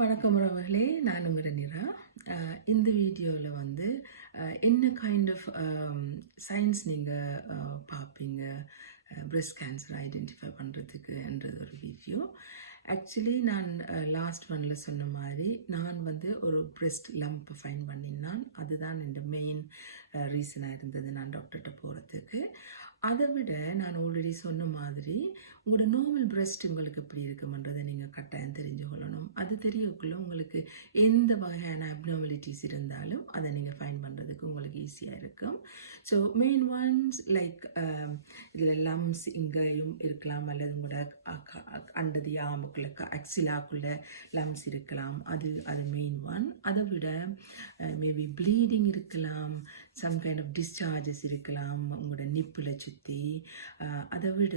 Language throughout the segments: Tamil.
வணக்கம் உறவுகளே, நான் உங்கள் நிரா. இந்த வீடியோவில் வந்து என்ன கைண்ட் ஆஃப் சயின்ஸ் நீங்கள் பார்ப்பீங்க பிரஸ்ட் கேன்சர் ஐடென்டிஃபை பண்ணுறதுக்குன்றது ஒரு வீடியோ. ஆக்சுவலி நான் லாஸ்ட் ஒன்ல சொன்ன மாதிரி நான் வந்து ஒரு பிரஸ்ட் லம்ப் ஃபைன் பண்ணினான். அதுதான் இந்த மெயின் ரீசனாக இருந்தது நான் டாக்டர்கிட்ட போகிறதுக்கு. அதை விட நான் ஆல்ரெடி சொன்ன மாதிரி உங்களோட நார்மல் பிரஸ்ட் உங்களுக்கு எப்படி இருக்குமன்றதை நீங்கள் கட்டாயம் தெரிஞ்சு கொள்ளணும். அது தெரியக்குள்ள உங்களுக்கு எந்த வகையான அப்னார்மலிட்டிஸ் இருந்தாலும் அதை நீங்கள் ஃபைன் பண்ணுறதுக்கு உங்களுக்கு ஈஸியாக இருக்கும். ஸோ மெயின் ஒன்ஸ் லைக் இதில் லம்ஸ் இங்கேயும் இருக்கலாம், அல்லது உங்களோட அண்டது ஆமுக்குள்ள அக்சிலாக்குள்ள லம்ஸ் இருக்கலாம். அது மெயின் ஒன். அதை விட மேபி ப்ளீடிங் இருக்கலாம், சம் கைண்ட் ஆஃப் டிஸ்சார்ஜஸ் இருக்கலாம் உங்களோட நிப்பில் சுற்றி. அதை விட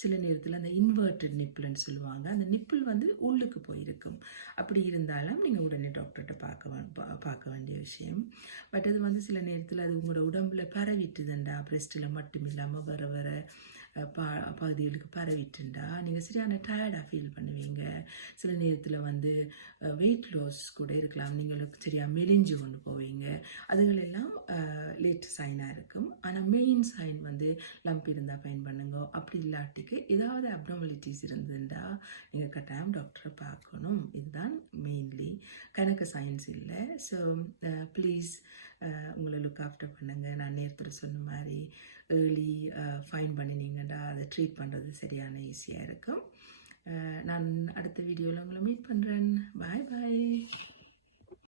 சில நேரத்தில் அந்த இன்வெர்டட் நிப்பிள்னு சொல்லுவாங்க, அந்த நிப்பிள் வந்து உள்ளுக்கு போயிருக்கும். அப்படி இருந்தாலும் நீங்கள் உடனே டாக்டர்கிட்ட பார்க்க வேண்டிய விஷயம். பட் அது வந்து சில நேரத்தில் அது உங்களோட உடம்புல பரவிட்டுதுண்டா, பிரஸ்ட்டில் மட்டும் இல்லாமல் வர பகுதிகளுக்கு பரவிட்டுண்டா நீங்கள் சரியான டயர்டாக ஃபீல் பண்ணுவீங்க. சில நேரத்தில் வந்து வெயிட் லாஸ் கூட இருக்கலாம், நீங்களுக்கு சரியாக மெலிஞ்சு கொண்டு போவீங்க. அதுகளெல்லாம் லேட் சைனாக இருக்கும். ஆனால் மெயின் சைன் வந்து லம்ப் இருந்தால் ஃபைன் பண்ணுங்க. அப்படி இல்லாட்டிக்கு ஏதாவது அப்னார்மலிட்டிஸ் இருந்துட்டா நீங்கள் கட்டாயம் டாக்டரை பார்க்கணும். இதுதான் மெயின்லி, கணக்கு சயின்ஸ் இல்லை. ஸோ ப்ளீஸ் உங்களை லுக் ஆஃப்டர் பண்ணுங்கள். நான் நேரத்தில் சொன்ன மாதிரி ஏர்லி ஃபைன் பண்ணினீங்கன்னா அதை ட்ரீட் பண்ணுறது சரியான ஈஸியாக இருக்கும். நான் அடுத்த வீடியோவில் உங்களை மீட் பண்ணுறேன். பாய் பாய்.